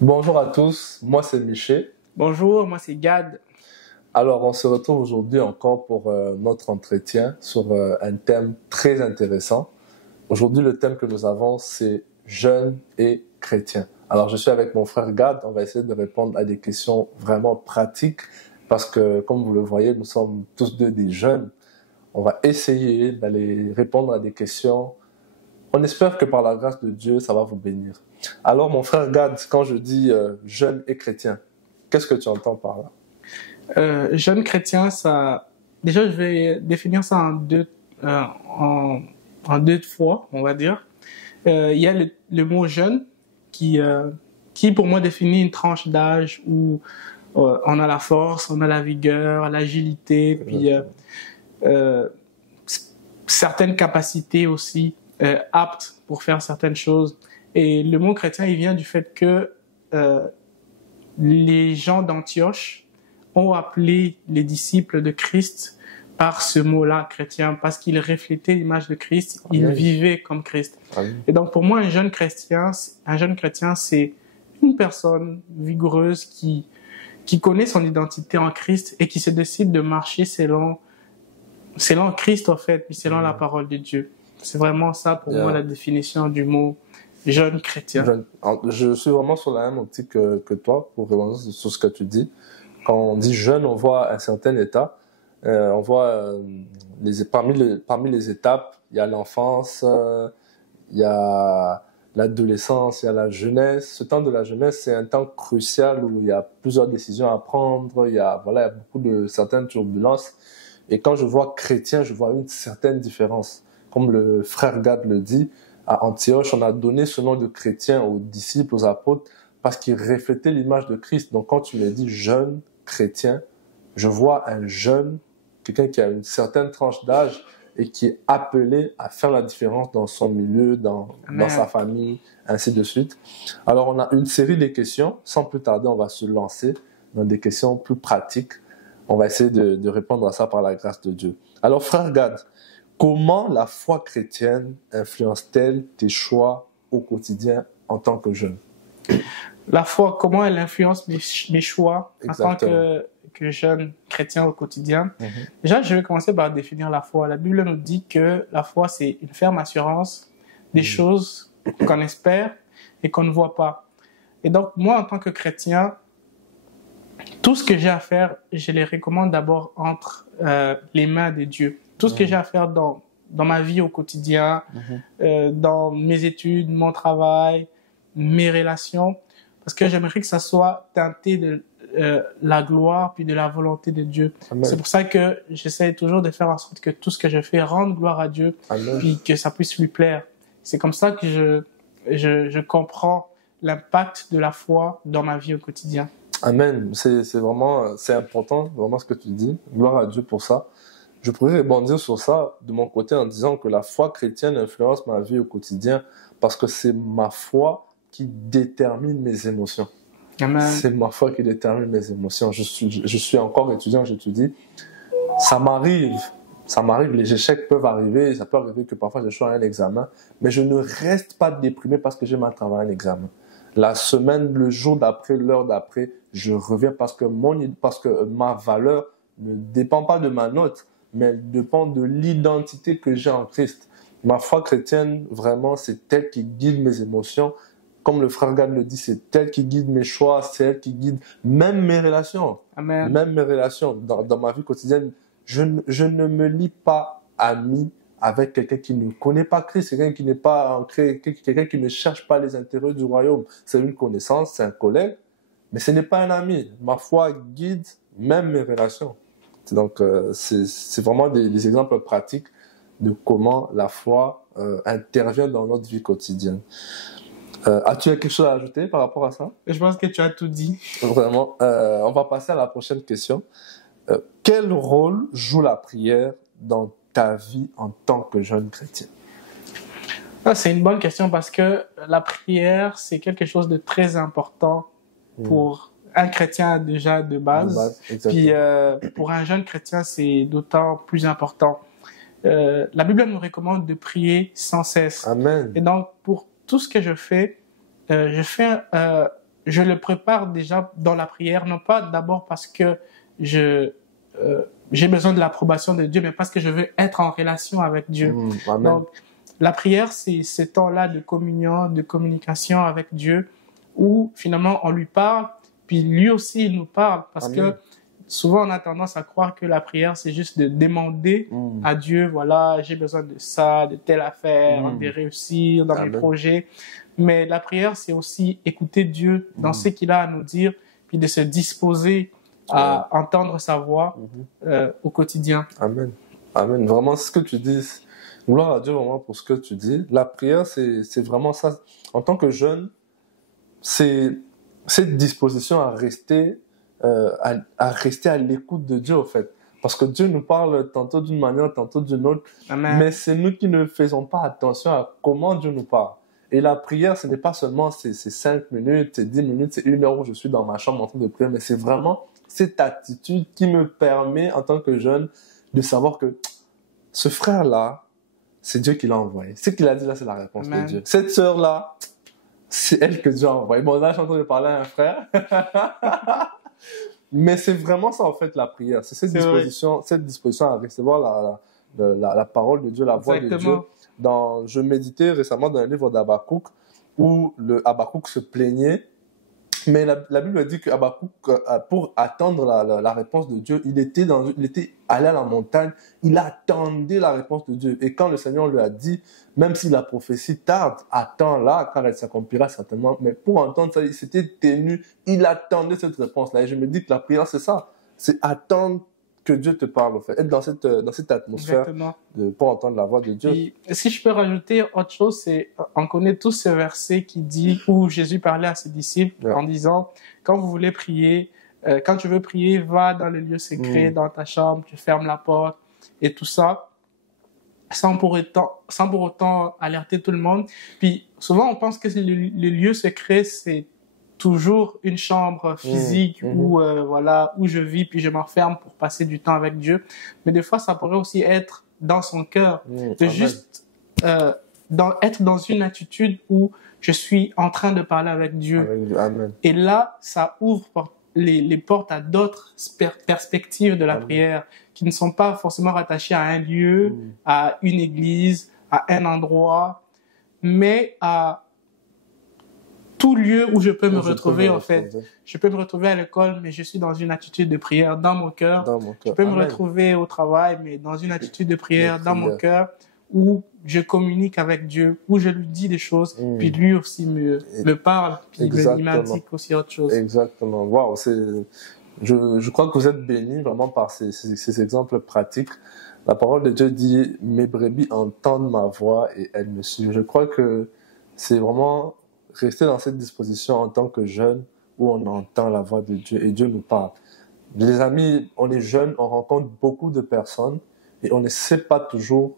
Bonjour à tous, moi c'est Miché. Bonjour, moi c'est Gad. Alors on se retrouve aujourd'hui encore pour notre entretien sur un thème très intéressant. Aujourd'hui le thème que nous avons c'est jeunes et chrétiens. Alors je suis avec mon frère Gad, on va essayer de répondre à des questions vraiment pratiques parce que comme vous le voyez nous sommes tous deux des jeunes. On va essayer d'aller répondre à des questions. On espère que par la grâce de Dieu ça va vous bénir. Alors mon frère Gad, quand je dis jeunes et chrétiens, qu'est-ce que tu entends par là? Jeune chrétien, ça. Déjà, je vais définir ça euh, en, en deux fois, on va dire. Il y a le mot jeune qui, pour moi, définit une tranche d'âge où on a la force, on a la vigueur, l'agilité, puis euh, certaines capacités aussi aptes pour faire certaines choses. Et le mot chrétien, il vient du fait que euh, les gens d'Antioche ont appelé les disciples de Christ par ce mot-là, chrétien, parce qu'ils reflétaient l'image de Christ, ils vivaient comme Christ. Amen. Et donc, pour moi, un jeune chrétien, c'est une personne vigoureuse qui connaît son identité en Christ et qui se décide de marcher selon Christ, en fait, puis selon la parole de Dieu. C'est vraiment ça, pour moi, la définition du mot jeune chrétien. Je suis vraiment sur la même optique que toi pour répondre sur ce que tu dis. Quand on dit jeune, on voit un certain état. On voit parmi les étapes, il y a l'enfance, il y a l'adolescence, il y a la jeunesse. Ce temps de la jeunesse, c'est un temps crucial où il y a plusieurs décisions à prendre, il y a beaucoup de certaines turbulences. Et quand je vois chrétien, je vois une certaine différence. Comme le frère Gad le dit, à Antioche, on a donné ce nom de chrétien aux disciples, aux apôtres, parce qu'ils reflétaient l'image de Christ. Donc quand tu me dis jeune chrétien, je vois un jeune, quelqu'un qui a une certaine tranche d'âge et qui est appelé à faire la différence dans son milieu, dans sa famille, ainsi de suite. Alors on a une série de questions. Sans plus tarder, on va se lancer dans des questions plus pratiques. On va essayer de répondre à ça par la grâce de Dieu. Alors frère Gad, comment la foi chrétienne influence-t-elle tes choix au quotidien en tant que jeune? La foi, comment elle influence mes choix Exactement. en tant que jeune chrétien au quotidien? Déjà, je vais commencer par définir la foi. La Bible nous dit que la foi, c'est une ferme assurance des choses qu'on espère et qu'on ne voit pas. Et donc, moi, en tant que chrétien, tout ce que j'ai à faire, je les recommande d'abord entre les mains de Dieu. Tout ce que j'ai à faire dans ma vie au quotidien, dans mes études, mon travail, mes relations, parce que j'aimerais que ça soit teinté de la gloire puis de la volonté de Dieu. Amen. C'est pour ça que j'essaie toujours de faire en sorte que tout ce que je fais rende gloire à Dieu, Amen. puis que ça puisse lui plaire. C'est comme ça que je comprends l'impact de la foi dans ma vie au quotidien. Amen. C'est important, vraiment ce que tu dis. Gloire à Dieu pour ça. Je pourrais rebondir sur ça de mon côté en disant que la foi chrétienne influence ma vie au quotidien parce que c'est ma foi qui détermine mes émotions. Amen. C'est ma foi qui détermine mes émotions. Je suis encore étudiant, j'étudie. Ça m'arrive, les échecs peuvent arriver, ça peut arriver que parfois j'échoue à un examen, mais je ne reste pas déprimé parce que j'ai mal travaillé un examen. La semaine, le jour d'après, l'heure d'après, je reviens parce que ma valeur ne dépend pas de ma note, mais elle dépend de l'identité que j'ai en Christ. Ma foi chrétienne, vraiment, c'est elle qui guide mes émotions. Comme le frère Gad le dit, c'est elle qui guide mes choix, c'est elle qui guide même mes relations. Amen. Même mes relations. Dans ma vie quotidienne, je ne me lie pas ami avec quelqu'un qui ne connaît pas Christ, quelqu'un qui n'est pas ancré, quelqu'un qui ne cherche pas les intérêts du royaume. C'est une connaissance, c'est un collègue, mais ce n'est pas un ami. Ma foi guide même mes relations. Donc, c'est vraiment des exemples pratiques de comment la foi intervient dans notre vie quotidienne. As-tu quelque chose à ajouter par rapport à ça? Je pense que tu as tout dit. Vraiment. On va passer à la prochaine question. Quel rôle joue la prière dans ta vie en tant que jeune chrétien? C'est une bonne question parce que la prière, c'est quelque chose de très important pour un chrétien déjà de base. Puis pour un jeune chrétien, c'est d'autant plus important. La Bible nous recommande de prier sans cesse. Amen. Et donc, pour tout ce que je fais je le prépare déjà dans la prière, non pas d'abord parce que j'ai besoin de l'approbation de Dieu, mais parce que je veux être en relation avec Dieu. Amen. Donc, la prière, c'est ce temps-là de communion, de communication avec Dieu, où finalement on lui parle, puis lui aussi il nous parle, parce Amen. que souvent on a tendance à croire que la prière c'est juste de demander à Dieu, voilà, j'ai besoin de ça, de telle affaire, de réussir dans mes projets. Mais la prière c'est aussi écouter Dieu dans ce qu'il a à nous dire, puis de se disposer à entendre sa voix au quotidien. Amen. Amen. Vraiment, ce que tu dis, gloire à Dieu vraiment pour ce que tu dis. La prière, c'est vraiment ça. En tant que jeune, c'est cette disposition à rester à l'écoute de Dieu, en fait. Parce que Dieu nous parle tantôt d'une manière, tantôt d'une autre. Amen. Mais c'est nous qui ne faisons pas attention à comment Dieu nous parle. Et la prière, ce n'est pas seulement ces 5 minutes, ces 10 minutes, c'est 1 heure où je suis dans ma chambre en train de prier, mais c'est vraiment cette attitude qui me permet, en tant que jeune, de savoir que ce frère-là, c'est Dieu qui l'a envoyé. Ce qu'il a dit là, c'est la réponse Amen. de Dieu. Cette sœur-là, c'est elle que Dieu a envoyée. Bon, là, je suis en train de parler à un frère. Mais c'est vraiment ça, en fait, la prière. C'est cette disposition à recevoir la parole de Dieu, la voix de Dieu. Je méditais récemment dans un livre d'Habakkuk où Habakkuk se plaignait. Mais la Bible dit que Habakkuk, pour attendre la réponse de Dieu, il était allé à la montagne, il attendait la réponse de Dieu. Et quand le Seigneur lui a dit, même si la prophétie tarde, attends-la, car elle s'accomplira certainement. Mais pour entendre ça, il s'était tenu, il attendait cette réponse-là. Et je me dis que la prière, c'est ça. C'est attendre que Dieu te parle, en fait. Être dans cette atmosphère pour entendre la voix de Dieu. Et si je peux rajouter autre chose, c'est, on connaît tous ce verset qui dit, où Jésus parlait à ses disciples en disant, quand vous voulez prier, quand tu veux prier, va dans le lieu secret, dans ta chambre, tu fermes la porte et tout ça, sans pour autant alerter tout le monde. Puis souvent, on pense que le lieu secret, c'est toujours une chambre physique où où je vis puis je m'enferme pour passer du temps avec Dieu, mais des fois ça pourrait aussi être dans son cœur, de juste être dans une attitude où je suis en train de parler avec Dieu. Amen. Et là ça ouvre les portes à d'autres perspectives de la prière qui ne sont pas forcément rattachées à un lieu, à une église, à un endroit, mais à tout lieu où je peux me retrouver, en fait. Je peux me retrouver à l'école, mais je suis dans une attitude de prière dans mon cœur. Je peux me retrouver au travail, mais dans une attitude de prière dans mon cœur, où je communique avec Dieu, où je lui dis des choses, puis lui aussi me parle, puis il m'indique aussi autre chose. Exactement. Waouh, je crois que vous êtes bénis vraiment par ces exemples pratiques. La parole de Dieu dit, mes brebis entendent ma voix et elles me suivent. Je crois que c'est vraiment rester dans cette disposition en tant que jeune où on entend la voix de Dieu et Dieu nous parle. Les amis, on est jeunes, on rencontre beaucoup de personnes et on ne sait pas toujours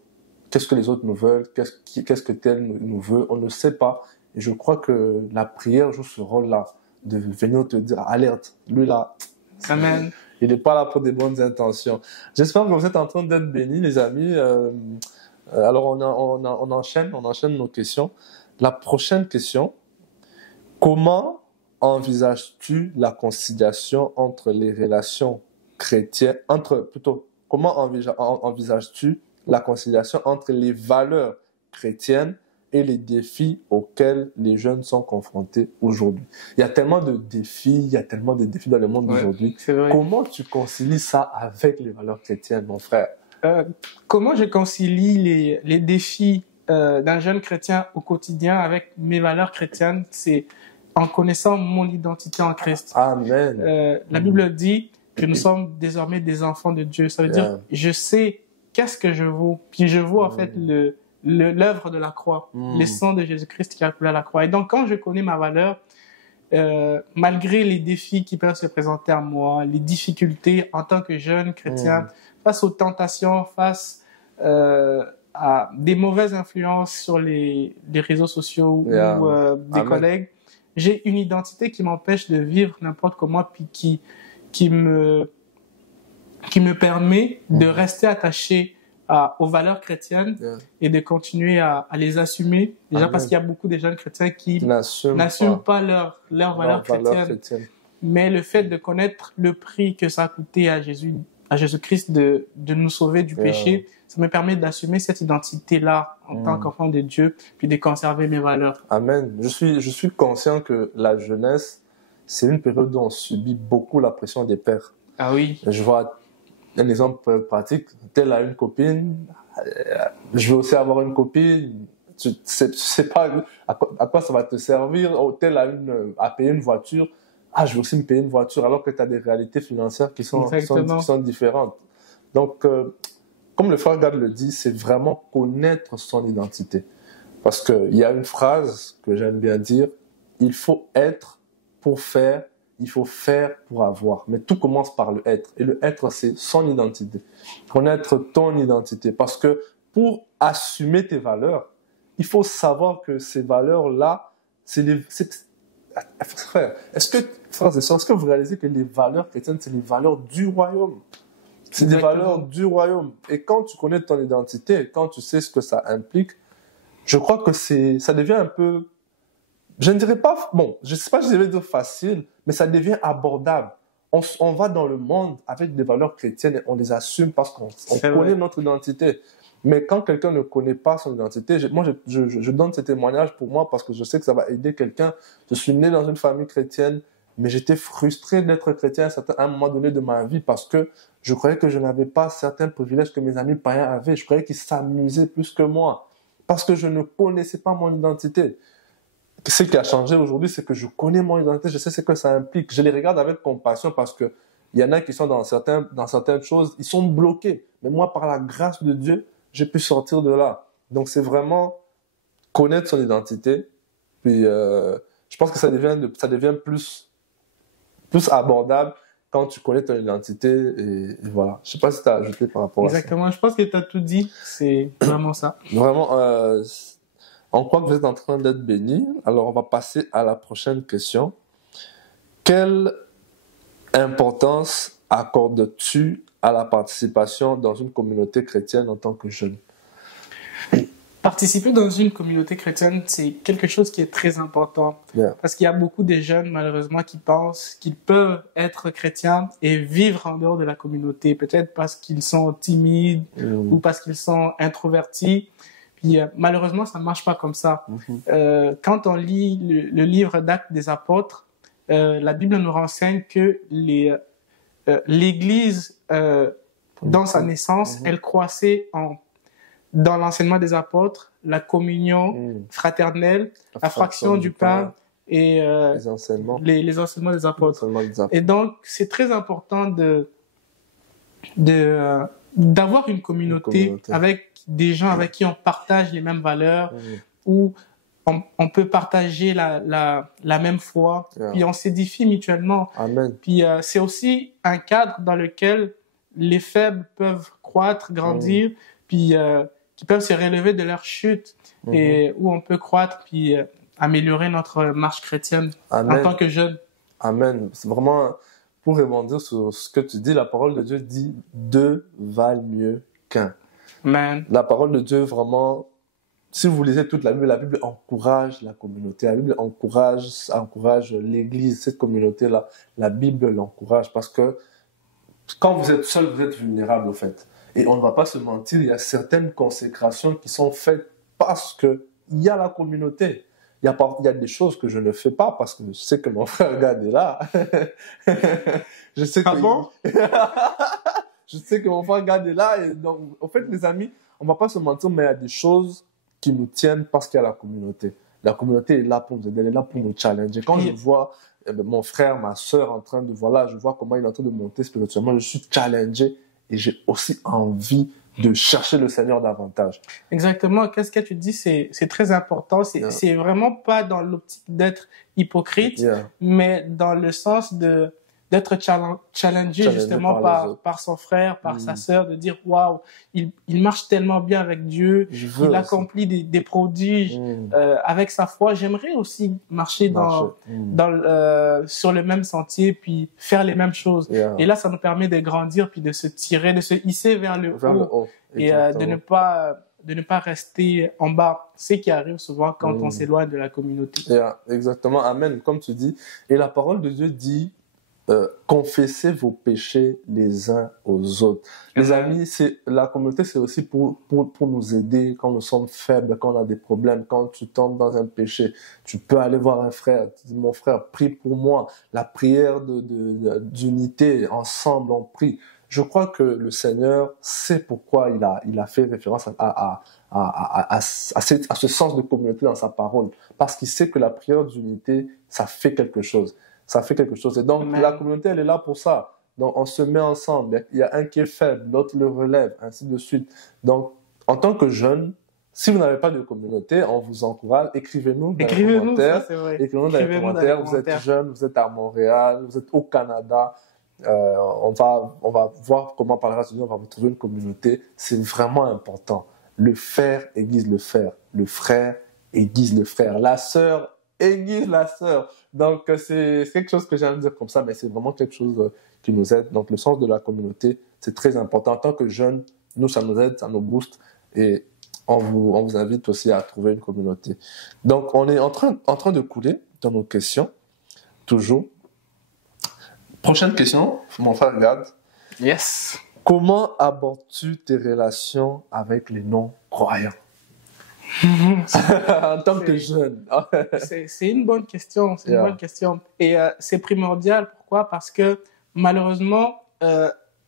qu'est-ce que les autres nous veulent, qu'est-ce que tel nous veut, on ne sait pas. Et je crois que la prière joue ce rôle-là, de venir te dire, alerte, lui là, Amen. Il n'est pas là pour des bonnes intentions. J'espère que vous êtes en train d'être bénis, les amis. Alors on enchaîne nos questions. La prochaine question, comment envisages-tu la conciliation entre les relations chrétiennes, comment envisages-tu la conciliation entre les valeurs chrétiennes et les défis auxquels les jeunes sont confrontés aujourd'hui? Il y a tellement de défis, dans le monde d'aujourd'hui. Comment tu concilies ça avec les valeurs chrétiennes, mon frère? Comment je concilie les défis d'un jeune chrétien au quotidien avec mes valeurs chrétiennes? C'est en connaissant mon identité en Christ. Amen. La Bible dit que nous sommes désormais des enfants de Dieu. Ça veut dire, je sais qu'est-ce que je vaux. Puis je vaux en fait l'œuvre de la croix, le sang de Jésus-Christ qui a coulé à la croix. Et donc, quand je connais ma valeur, malgré les défis qui peuvent se présenter à moi, les difficultés en tant que jeune chrétien, face aux tentations, face à des mauvaises influences sur les réseaux sociaux ou des collègues, j'ai une identité qui m'empêche de vivre n'importe comment, puis qui me permet de rester attaché aux valeurs chrétiennes et de continuer à les assumer. Déjà Amen. parce qu'il y a beaucoup de jeunes chrétiens qui n'assument pas leurs valeurs chrétiennes. Mais le fait de connaître le prix que ça a coûté à Jésus-Christ de nous sauver du péché, ça me permet d'assumer cette identité-là en tant qu'enfant de Dieu, puis de conserver mes valeurs. Amen. Je suis conscient que la jeunesse, c'est une période où on subit beaucoup la pression des pères. Ah oui. Je vois un exemple pratique. Tel a une copine, je veux aussi avoir une copine. Tu sais pas à quoi ça va te servir. Oh, tel a payé une voiture. Je veux aussi me payer une voiture, alors que tu as des réalités financières qui sont différentes. Donc, comme le frère Gad le dit, c'est vraiment connaître son identité. Parce qu'il y a une phrase que j'aime bien dire, il faut être pour faire, il faut faire pour avoir. Mais tout commence par le être. Et le être, c'est son identité. Connaître ton identité. Parce que pour assumer tes valeurs, il faut savoir que ces valeurs-là, frère, est-ce que vous réalisez que les valeurs chrétiennes, c'est les valeurs du royaume? C'est des valeurs du royaume. Et quand tu connais ton identité, quand tu sais ce que ça implique, je crois que ça devient un peu, je ne dirais pas, je sais pas si je vais dire facile, mais ça devient abordable. On va dans le monde avec des valeurs chrétiennes et on les assume parce qu'on connaît notre identité. Mais quand quelqu'un ne connaît pas son identité, je donne ce témoignage pour moi parce que je sais que ça va aider quelqu'un. Je suis né dans une famille chrétienne, mais j'étais frustré d'être chrétien à un moment donné de ma vie parce que je croyais que je n'avais pas certains privilèges que mes amis païens avaient. Je croyais qu'ils s'amusaient plus que moi parce que je ne connaissais pas mon identité. Ce qui a changé aujourd'hui, c'est que je connais mon identité, je sais ce que ça implique. Je les regarde avec compassion parce que il y en a qui sont dans certaines choses, ils sont bloqués. Mais moi, par la grâce de Dieu, j'ai pu sortir de là. Donc, c'est vraiment connaître son identité. Puis, je pense que ça devient plus abordable quand tu connais ton identité. Et voilà. Je sais pas si tu as ajouté par rapport à ça. Exactement. Je pense que tu as tout dit. C'est vraiment ça. Vraiment, on croit que vous êtes en train d'être bénis. Alors, on va passer à la prochaine question. Quelle importance accordes-tu à la participation dans une communauté chrétienne en tant que jeune? Participer dans une communauté chrétienne, c'est quelque chose qui est très important. Parce qu'il y a beaucoup de jeunes, malheureusement, qui pensent qu'ils peuvent être chrétiens et vivre en dehors de la communauté. Peut-être parce qu'ils sont timides ou parce qu'ils sont introvertis. Puis, malheureusement, ça ne marche pas comme ça. Quand on lit le livre d'Actes des Apôtres, la Bible nous renseigne que l'Église, dans sa naissance, elle croissait dans l'enseignement des apôtres, la communion fraternelle, la fraction du pain et les enseignements des apôtres. Et donc, c'est très important d'avoir une communauté avec des gens avec qui on partage les mêmes valeurs, où on peut partager la même foi, puis on s'édifie mutuellement. Amen. Puis c'est aussi un cadre dans lequel les faibles peuvent croître, grandir, puis qui peuvent se relever de leur chute, et où on peut croître, puis améliorer notre marche chrétienne en tant que jeune. Amen. C'est vraiment, pour rebondir sur ce que tu dis, la parole de Dieu dit « deux valent mieux qu'un ». La parole de Dieu, vraiment, si vous lisez toute la Bible encourage la communauté. La Bible encourage l'Église, cette communauté-là. La Bible l'encourage parce que quand vous êtes seul, vous êtes vulnérable, au fait. Et on ne va pas se mentir, il y a certaines consécrations qui sont faites parce qu'il y a la communauté. Il y a des choses que je ne fais pas parce que je sais que mon frère Gad est là. Je sais que bon? Je sais que mon frère Gad est là. Et donc, en fait, les amis, on ne va pas se mentir, mais il y a des choses qui nous tiennent parce qu'il y a la communauté. La communauté est là pour nous aider, elle est là pour nous challenger. Quand je vois mon frère, ma soeur en train de, je vois comment il est en train de monter spirituellement, je suis challengé et j'ai aussi envie de chercher le Seigneur davantage. Exactement. Qu'est-ce que tu dis? C'est très important. C'est vraiment pas dans l'optique d'être hypocrite, mais dans le sens de d'être challengé justement par son frère, par sa sœur, de dire waouh, il marche tellement bien avec Dieu, il accomplit des prodiges avec sa foi. J'aimerais aussi marcher sur le même sentier, puis faire les mêmes choses. Et là, ça nous permet de grandir, puis de se tirer, de se hisser vers le haut. Et de ne pas rester en bas. C'est ce qui arrive souvent quand on s'éloigne de la communauté. Exactement. Amen. Comme tu dis. Et la parole de Dieu dit, confessez vos péchés les uns aux autres. Les amis, la communauté, c'est aussi pour nous aider quand nous sommes faibles, quand on a des problèmes, quand tu tombes dans un péché. Tu peux aller voir un frère. Tu dis, mon frère, prie pour moi. La prière d'unité, ensemble, on prie. Je crois que le Seigneur sait pourquoi il a fait référence à ce sens de communauté dans sa parole. Parce qu'il sait que la prière d'unité, ça fait quelque chose. Ça fait quelque chose. Et donc, la communauté, elle est là pour ça. Donc, on se met ensemble. Il y a un qui est faible, l'autre le relève, ainsi de suite. Donc, en tant que jeune, si vous n'avez pas de communauté, on vous encourage, écrivez-nous dans les commentaires. Écrivez-nous dans les commentaires. Vous êtes jeune, vous êtes à Montréal, vous êtes au Canada. On va voir comment par la grâce de Dieu, on va vous trouver une communauté. C'est vraiment important. Le frère aiguise le frère. Le frère aiguise le frère. La sœur aiguise la sœur. Donc, c'est quelque chose que j'aime dire comme ça, mais c'est vraiment quelque chose qui nous aide. Donc, le sens de la communauté, c'est très important. En tant que jeunes, nous, ça nous aide, ça nous booste. Et on vous invite aussi à trouver une communauté. Donc, on est en train de couler dans nos questions, toujours. Prochaine question, mon frère Gad. Yes. Comment abordes-tu tes relations avec les non-croyants? En tant que jeune. C'est une bonne question. C'est une bonne question. Et c'est primordial. Pourquoi? Parce que malheureusement,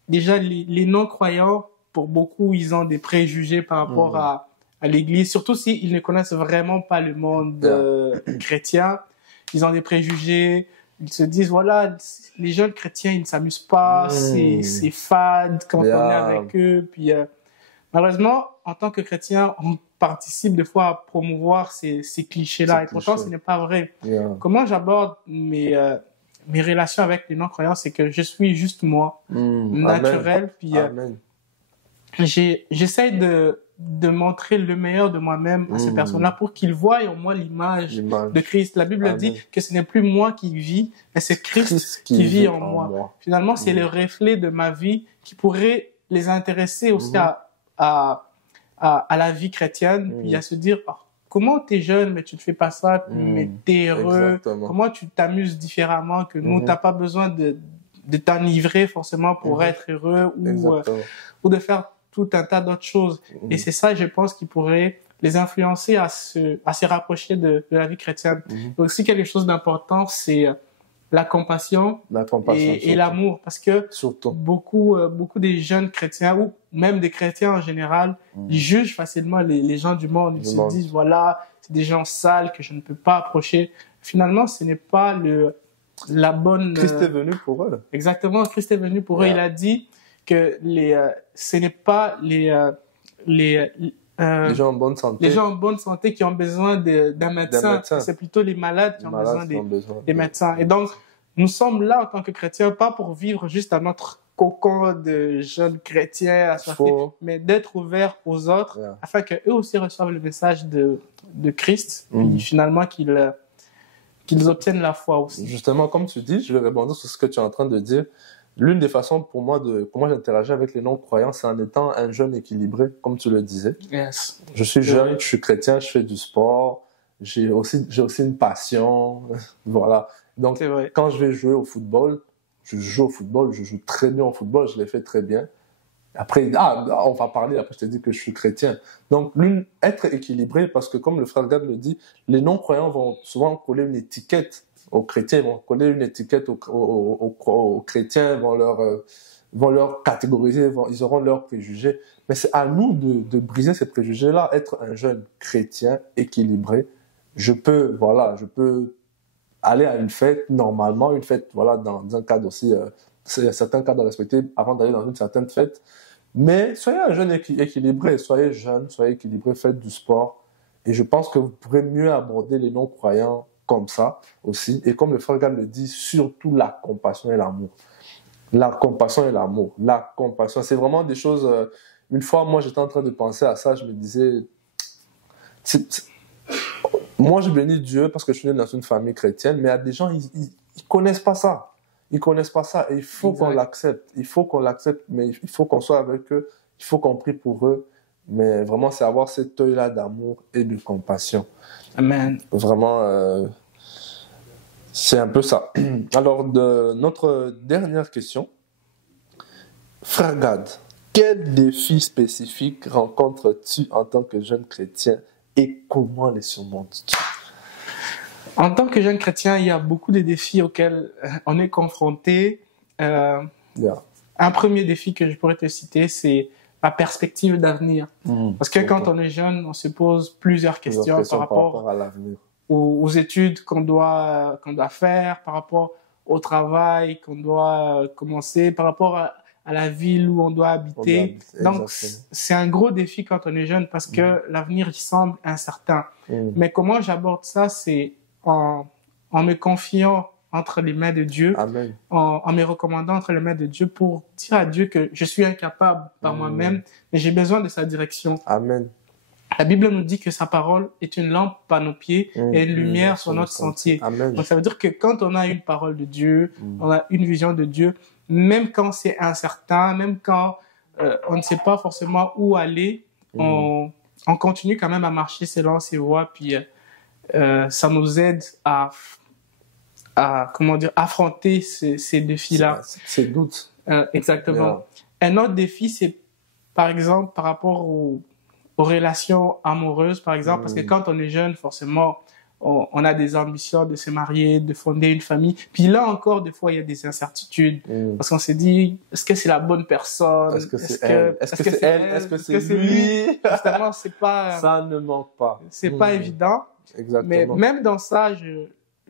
déjà, les non-croyants, pour beaucoup, ils ont des préjugés par rapport à l'Église, surtout s'ils ne connaissent vraiment pas le monde chrétien. Ils ont des préjugés. Ils se disent, voilà, les jeunes chrétiens, ils ne s'amusent pas, c'est fade quand on est avec eux. Puis, malheureusement, en tant que chrétien, on participe des fois à promouvoir ces clichés-là. Et pourtant, ce n'est pas vrai. Comment j'aborde mes relations avec les non-croyants, c'est que je suis juste moi, naturel. Puis, j'essaie de montrer le meilleur de moi-même à ces personnes-là pour qu'ils voient en moi l'image de Christ. La Bible dit que ce n'est plus moi qui vis, mais c'est Christ qui vit en moi. Finalement, c'est le reflet de ma vie qui pourrait les intéresser aussi à la vie chrétienne, puis à se dire, comment t'es jeune, mais tu ne fais pas ça, mais t'es heureux. Exactement. Comment tu t'amuses différemment que nous, t'as pas besoin de t'enivrer forcément pour être heureux ou de faire tout un tas d'autres choses. Et c'est ça, je pense, qui pourrait les influencer à se rapprocher de la vie chrétienne. Aussi, quelque chose d'important, c'est la compassion et l'amour. Parce que beaucoup des jeunes chrétiens, ou même des chrétiens en général, ils jugent facilement les gens du monde. Ils se disent, voilà, c'est des gens sales que je ne peux pas approcher. Finalement, ce n'est pas la bonne... Christ est venu pour eux. Exactement, Christ est venu pour eux. Il a dit que ce n'est pas les gens en bonne santé. Les gens en bonne santé qui ont besoin d'un médecin. C'est plutôt les malades qui ont besoin des médecins. Et donc, nous sommes là en tant que chrétiens, pas pour vivre juste à notre cocon de jeunes chrétiens assoiffés, mais d'être ouverts aux autres afin qu'eux aussi reçoivent le message de Christ et finalement qu'ils obtiennent la foi aussi. Justement, comme tu dis, je vais rebondir sur ce que tu es en train de dire. L'une des façons pour moi de comment j'interagis avec les non-croyants, c'est en étant un jeune équilibré, comme tu le disais. Yes. Je suis jeune, je suis chrétien, je fais du sport, j'ai aussi une passion, voilà. Donc, quand je vais jouer au football, je joue très bien au football, je l'ai fait très bien. Après, on va parler, après je te dis que je suis chrétien. Donc, être équilibré, parce que comme le frère Gad le dit, les non-croyants vont souvent coller une étiquette aux chrétiens, ils vont coller une étiquette aux chrétiens, vont leur catégoriser, ils auront leurs préjugés. Mais c'est à nous de briser ces préjugés-là. Être un jeune chrétien équilibré, je peux aller à une fête normalement, une fête, dans un cadre aussi, il y a certains cadres à respecter avant d'aller dans une certaine fête. Mais soyez un jeune équilibré, soyez équilibré, faites du sport. Et je pense que vous pourrez mieux aborder les non-croyants comme ça aussi. Et comme le frère Gall le dit, surtout la compassion et l'amour. La compassion et l'amour. La compassion, c'est vraiment des choses... une fois, moi, j'étais en train de penser à ça, je me disais... Moi, je bénis Dieu parce que je suis né dans une famille chrétienne, mais il y a des gens, ils connaissent pas ça. Ils connaissent pas ça et il faut qu'on l'accepte. Il faut qu'on l'accepte, mais il faut qu'on soit avec eux. Il faut qu'on prie pour eux. Mais vraiment, c'est avoir cet œil-là d'amour et de compassion. Amen. Vraiment, c'est un peu ça. Alors, notre dernière question. Frère Gad, quels défis spécifiques rencontres-tu en tant que jeune chrétien et comment les surmontes-tu? En tant que jeune chrétien, il y a beaucoup de défis auxquels on est confronté. Un premier défi que je pourrais te citer, c'est la perspective d'avenir. Parce que quand on est jeune, on se pose plusieurs questions par rapport à l'avenir, aux études qu'on doit faire, par rapport au travail qu'on doit commencer, par rapport à la ville où on doit habiter. Donc, c'est un gros défi quand on est jeune parce que l'avenir, il semble incertain. Mais comment j'aborde ça, c'est en me confiant entre les mains de Dieu, en me recommandant entre les mains de Dieu pour dire à Dieu que je suis incapable par moi-même, mais j'ai besoin de sa direction. Amen. La Bible nous dit que sa parole est une lampe à nos pieds et une lumière sur notre sentier. Amen. Donc ça veut dire que quand on a une parole de Dieu, on a une vision de Dieu, même quand c'est incertain, même quand on ne sait pas forcément où aller, on continue quand même à marcher selon ses voies, puis ça nous aide à affronter ces défis-là. Ces doutes. Exactement. Yeah. Un autre défi, c'est par exemple par rapport aux relations amoureuses, par exemple, parce que quand on est jeune, forcément, on a des ambitions de se marier, de fonder une famille. Puis là encore, des fois, il y a des incertitudes. Parce qu'on s'est dit, est-ce que c'est la bonne personne? Est-ce que c'est elle? Est-ce que c'est elle? Est-ce que c'est lui? Justement, c'est pas... Ça ne manque pas. C'est pas évident. Exactement. Mais même dans ça,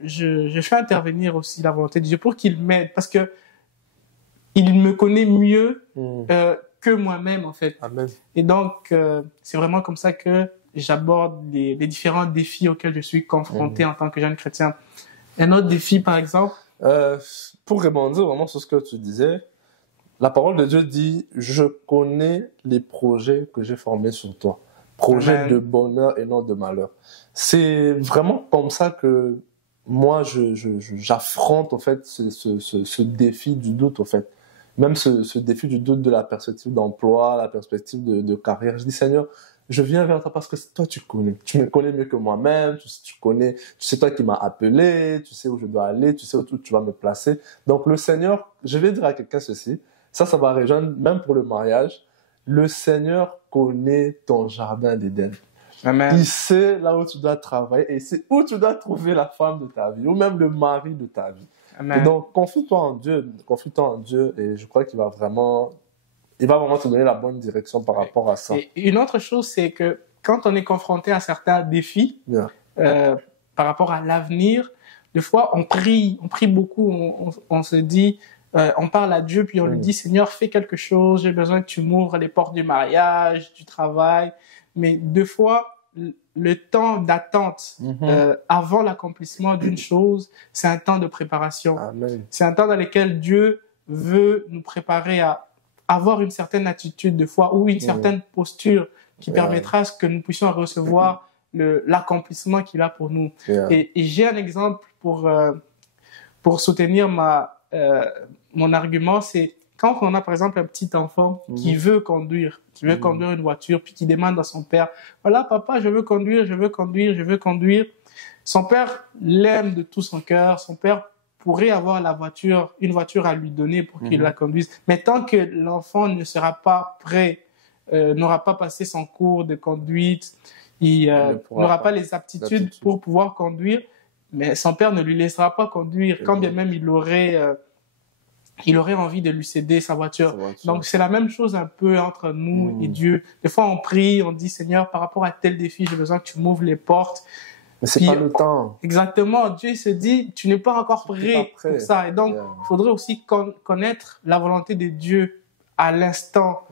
je fais intervenir aussi la volonté de Dieu pour qu'il m'aide. Parce que il me connaît mieux que moi-même, en fait. Amen. Et donc, c'est vraiment comme ça que j'aborde les différents défis auxquels je suis confronté en tant que jeune chrétien. Un autre défi, par exemple? Pour rebondir vraiment sur ce que tu disais, la parole de Dieu dit « Je connais les projets que j'ai formés sur toi. » Projets de bonheur et non de malheur. C'est vraiment comme ça que moi, j'affronte, en fait, ce défi du doute, en fait. Même ce défi du doute de la perspective d'emploi, la perspective de carrière. Je dis, Seigneur, je viens vers toi parce que toi, tu connais. Tu me connais mieux que moi-même. Tu connais, tu sais toi qui m'as appelé, tu sais où je dois aller, tu sais où tu vas me placer. Donc, le Seigneur, je vais dire à quelqu'un ceci. Ça va rejoindre même pour le mariage. Le Seigneur connaît ton jardin d'Éden. Amen. Il sait là où tu dois travailler et il sait où tu dois trouver la femme de ta vie ou même le mari de ta vie. Amen. Et donc, confie-toi en Dieu et je crois qu'il va vraiment te donner la bonne direction par rapport à ça. Et une autre chose, c'est que quand on est confronté à certains défis par rapport à l'avenir, des fois, on prie beaucoup, on se dit, on parle à Dieu, puis on lui dit, Seigneur, fais quelque chose, j'ai besoin que tu m'ouvres les portes du mariage, du travail. Mais deux fois, le temps d'attente avant l'accomplissement d'une chose, c'est un temps de préparation. Amen. C'est un temps dans lequel Dieu veut nous préparer à avoir une certaine attitude de foi ou une certaine posture qui permettra à ce que nous puissions recevoir l'accomplissement qu'il a pour nous. Et j'ai un exemple pour soutenir mon argument, c'est quand on a par exemple un petit enfant qui veut conduire, une voiture, puis qui demande à son père, voilà papa, je veux conduire. Son père l'aime de tout son cœur, son père pourrait avoir une voiture à lui donner pour qu'il la conduise. Mais tant que l'enfant ne sera pas prêt, n'aura pas passé son cours de conduite, il n'aura pas les aptitudes pour pouvoir conduire, mais son père ne lui laissera pas conduire, quand bien même il aurait envie de lui céder sa voiture. Donc, c'est la même chose un peu entre nous et Dieu. Des fois, on prie, on dit, Seigneur, par rapport à tel défi, j'ai besoin que tu m'ouvres les portes. Mais c'est pas le temps. Exactement. Dieu se dit, tu n'es pas encore prêt pour ça. Et donc, il faudrait aussi connaître la volonté de Dieu à l'instant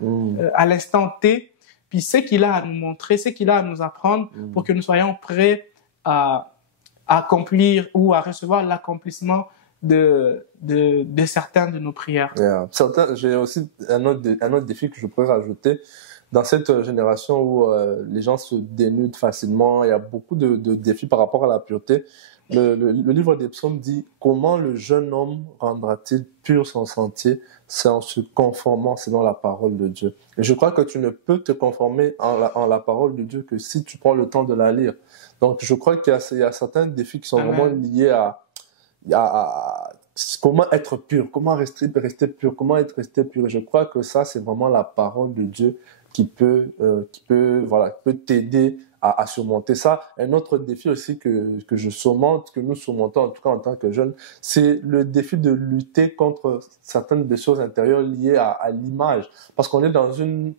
T. Puis, ce qu'il a à nous montrer, ce qu'il a à nous apprendre pour que nous soyons prêts à accomplir ou à recevoir l'accomplissement de certains de nos prières. Yeah. J'ai aussi un autre défi que je pourrais rajouter. Dans cette génération où les gens se dénudent facilement, il y a beaucoup de défis par rapport à la pureté. Le livre des psaumes dit: comment le jeune homme rendra-t-il pur son sentier? C'est en se conformant selon la parole de Dieu. Et je crois que tu ne peux te conformer en la parole de Dieu que si tu prends le temps de la lire. Donc je crois qu'il y a certains défis qui sont vraiment liés à comment être pur, comment rester pur, comment rester pur. Et je crois que ça, c'est vraiment la parole de Dieu qui peut t'aider à surmonter ça. Un autre défi aussi que nous surmontons, en tout cas en tant que jeunes, c'est le défi de lutter contre certaines des choses intérieures liées à l'image. Parce qu'on est dans une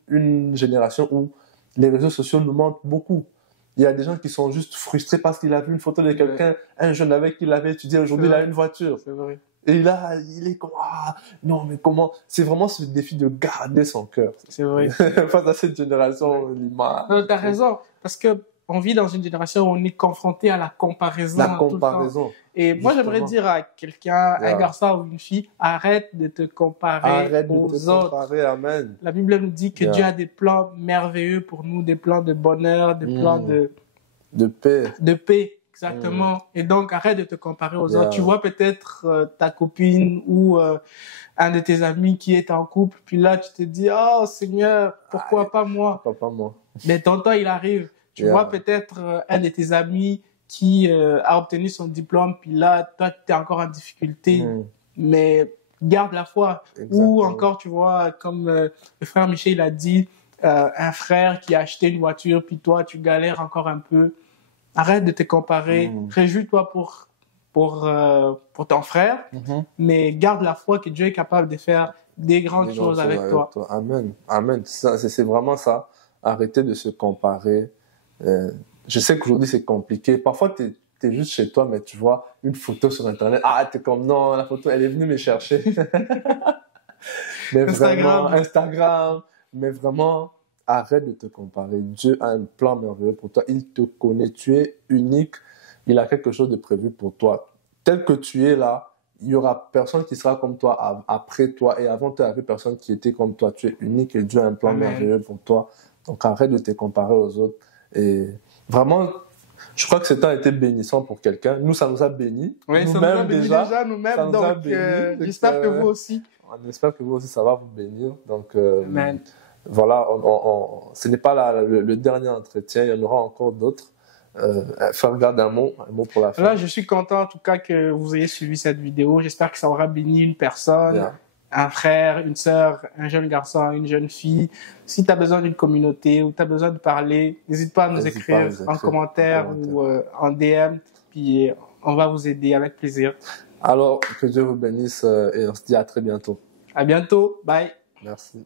génération où les réseaux sociaux nous mentent beaucoup. Il y a des gens qui sont juste frustrés parce qu'il a vu une photo de quelqu'un, un jeune avec qui il avait étudié, aujourd'hui il a une voiture. C'est vrai. Et là, il est comme, non, mais comment? C'est vraiment ce défi de garder son cœur. C'est vrai. Face à cette génération, l'image. Non, t'as raison. Parce que on vit dans une génération où on est confronté à la comparaison. La comparaison. Et moi, j'aimerais dire à quelqu'un, un garçon ou une fille, arrête de te comparer aux autres. Amen. La Bible nous dit que Dieu a des plans merveilleux pour nous, des plans de bonheur, des plans de paix. De paix. Exactement. Et donc, arrête de te comparer aux autres. Tu vois peut-être ta copine ou un de tes amis qui est en couple, puis là, tu te dis, oh Seigneur, pourquoi pas moi? Pourquoi pas moi? Mais ton temps, il arrive. Tu vois peut-être un de tes amis qui a obtenu son diplôme, puis là, toi, tu es encore en difficulté. Mais garde la foi. Exactement. Ou encore, tu vois, comme le frère Michel a dit, un frère qui a acheté une voiture, puis toi, tu galères encore un peu. Arrête de te comparer. Réjouis-toi pour ton frère, mais garde la foi que Dieu est capable de faire des grandes choses avec toi. Amen. Amen. C'est vraiment ça. Arrêtez de se comparer. Je sais qu'aujourd'hui, c'est compliqué. Parfois, tu es juste chez toi, mais tu vois une photo sur Internet. Tu es comme, non, la photo, elle est venue me chercher. Mais Instagram. Mais vraiment, arrête de te comparer. Dieu a un plan merveilleux pour toi. Il te connaît. Tu es unique. Il a quelque chose de prévu pour toi. Tel que tu es là, il y aura personne qui sera comme toi après toi. Et avant toi, il n'y avait personne qui était comme toi. Tu es unique et Dieu a un plan merveilleux pour toi. Donc, arrête de te comparer aux autres. Et vraiment, je crois que ce temps a été bénissant pour quelqu'un. Nous, ça nous a bénis. Oui, ça nous a bénis déjà nous-mêmes. Donc, j'espère que vous aussi. On espère que vous aussi, ça va vous bénir. Donc, voilà, ce n'est pas le dernier entretien. Il y en aura encore d'autres. Faire garde un mot pour la fin. Là, je suis content en tout cas que vous ayez suivi cette vidéo. J'espère que ça aura béni une personne, un frère, une sœur, un jeune garçon, une jeune fille. Si tu as besoin d'une communauté ou tu as besoin de parler, n'hésite pas à nous écrire en commentaire ou en DM. Puis on va vous aider avec plaisir. Alors, que Dieu vous bénisse et on se dit à très bientôt. À bientôt. Bye. Merci.